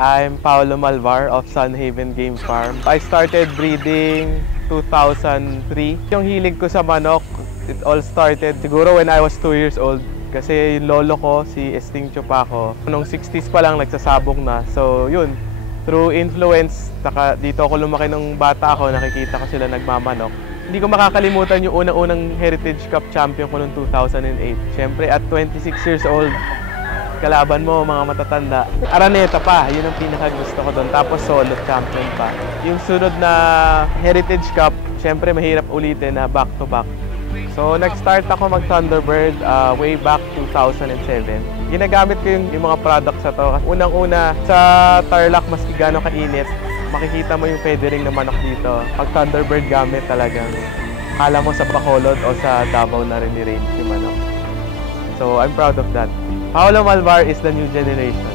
I'm Paolo Malvar of Sunhaven Game Farm. I started breeding 2003. Yung hilig ko sa manok, it all started siguro when I was 2 years old. Kasi yung lolo ko, si Esting Chupaco, noong 60s pa lang nagsasabong na. So yun, through influence, dito ako lumaki nung bata ako, nakikita ko sila nagmamanok. Hindi ko makakalimutan yung unang-unang Heritage Cup champion ko noong 2008. Siyempre at 26 years old, kalaban mo mga matatanda. Araneta pa, yun ang pinakagusto ko doon. Tapos solo champion pa. Yung sunod na Heritage Cup, siyempre mahirap ulitin na back-to-back. So nag-start ako mag-Thunderbird way back 2007. Ginagamit ko yung mga products na to. Unang-una, sa Tarlac, maski gaano kainit, makikita mo yung feathering ng manok dito. Pag Thunderbird gamit talagang kala mo sa Bacolod o sa Davao na rin ni-range yung manok. So I'm proud of that. Paolo Malvar is the new generation.